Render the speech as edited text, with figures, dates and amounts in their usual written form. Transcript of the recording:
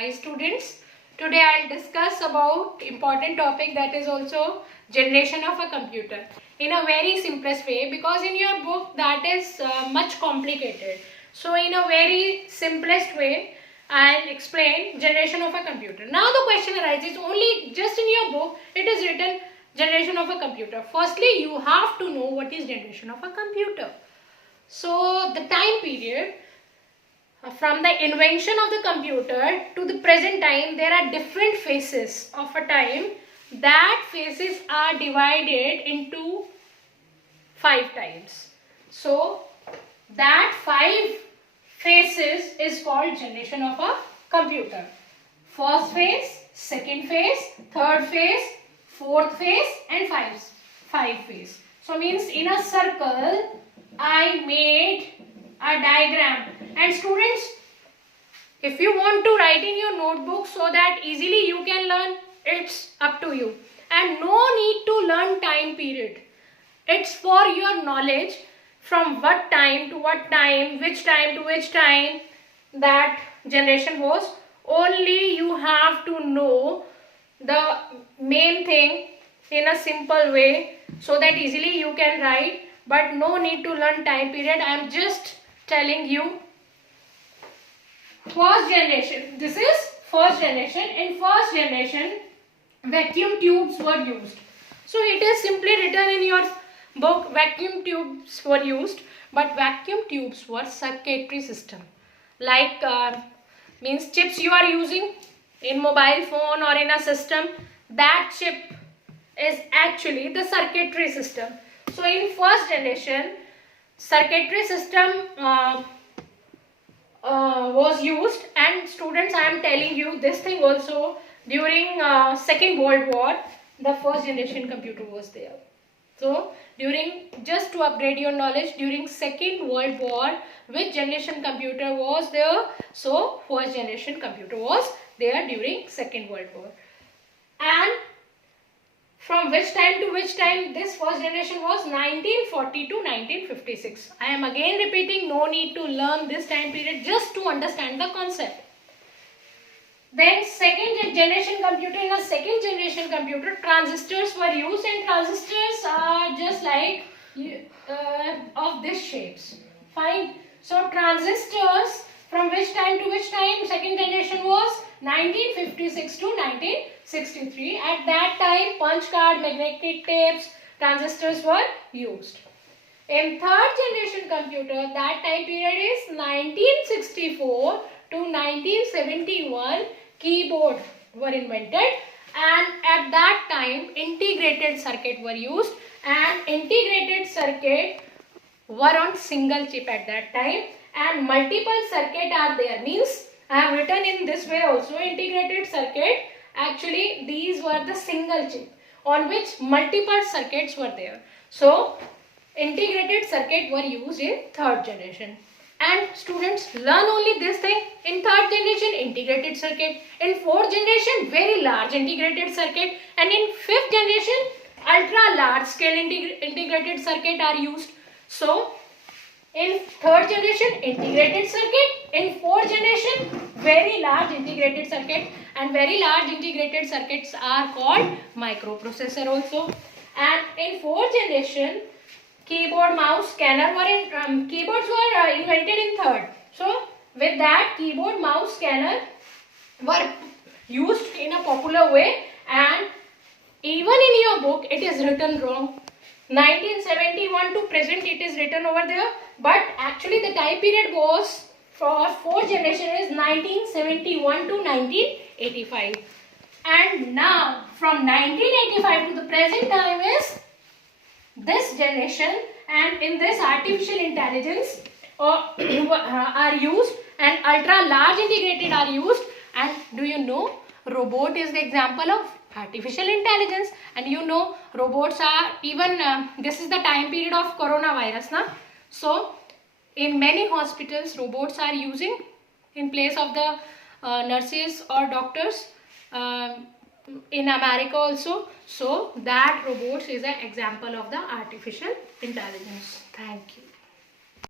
Hi students, today I'll discuss about important topic that is also generation of a computer in a very simplest way, because in your book that is much complicated. So in a very simplest way I'll explain generation of a computer. Now the question arises, only just in your book it is written generation of a computer. Firstly you have to know what is generation of a computer. So the time period from the invention of the computer to the present time, there are different phases of a time. That phases are divided into 5 times. So that 5 phases is called generation of a computer. First phase, second phase, third phase, fourth phase and 5 phase. So means in a circle I made a diagram. And students, if you want to write in your notebook so that easily you can learn, it's up to you. And no need to learn time period. It's for your knowledge from what time to what time, which time to which time that generation was. Only you have to know the main thing in a simple way so that easily you can write, but no need to learn time period. I am just telling you. First generation, this is first generation. In first generation, vacuum tubes were used. So it is simply written in your book, vacuum tubes were used, but vacuum tubes were circuitry system. Like means chips you are using in mobile phone or in a system, that chip is actually the circuitry system. So in first generation, circuitry system was used. And students, I am telling you this thing also, during Second World War the first generation computer was there. So during, just to upgrade your knowledge, during Second World War which generation computer was there? So first generation computer was there during Second World War. And from which time to which time this first generation was? 1940 to 1956. I am again repeating, no need to learn this time period, just to understand the concept. Then second generation computer, in a second generation computer, transistors were used, and transistors are just like of this shapes. Fine. So transistors from which time to which time second generation was? 1956 to 1963. At that time, punch card, magnetic tapes, transistors were used. In third generation computer, that time period is 1964 to 1971. Keyboard were invented, and at that time integrated circuit were used, and integrated circuit were on single chip at that time, and multiple circuit are there. Means I have written in this way also, integrated circuit, actually these were the single chip on which multiple circuits were there. So integrated circuit were used in third generation. And students, learn only this thing. In third generation, integrated circuit. In fourth generation, very large integrated circuit. And in fifth generation, ultra large scale integrated circuit are used. So in third generation, integrated circuit. In fourth generation, very large integrated circuit. And very large integrated circuits are called microprocessor also. And in fourth generation, keyboard, mouse, scanner were in, keyboards were invented in third. So with that, keyboard, mouse, scanner were used in a popular way, and even in your book it is written wrong. 1971 to present it is written over there, but actually the time period was for fourth generation is 1971 to 1985. And now from 1985 to the present time is this generation, and in this artificial intelligence are used, and ultra large integrated are used. And do you know, robot is the example of artificial intelligence, and you know robots are even this is the time period of coronavirus now. So in many hospitals robots are using in place of the nurses or doctors. In America also. So that robots is an example of the artificial intelligence. Thank you.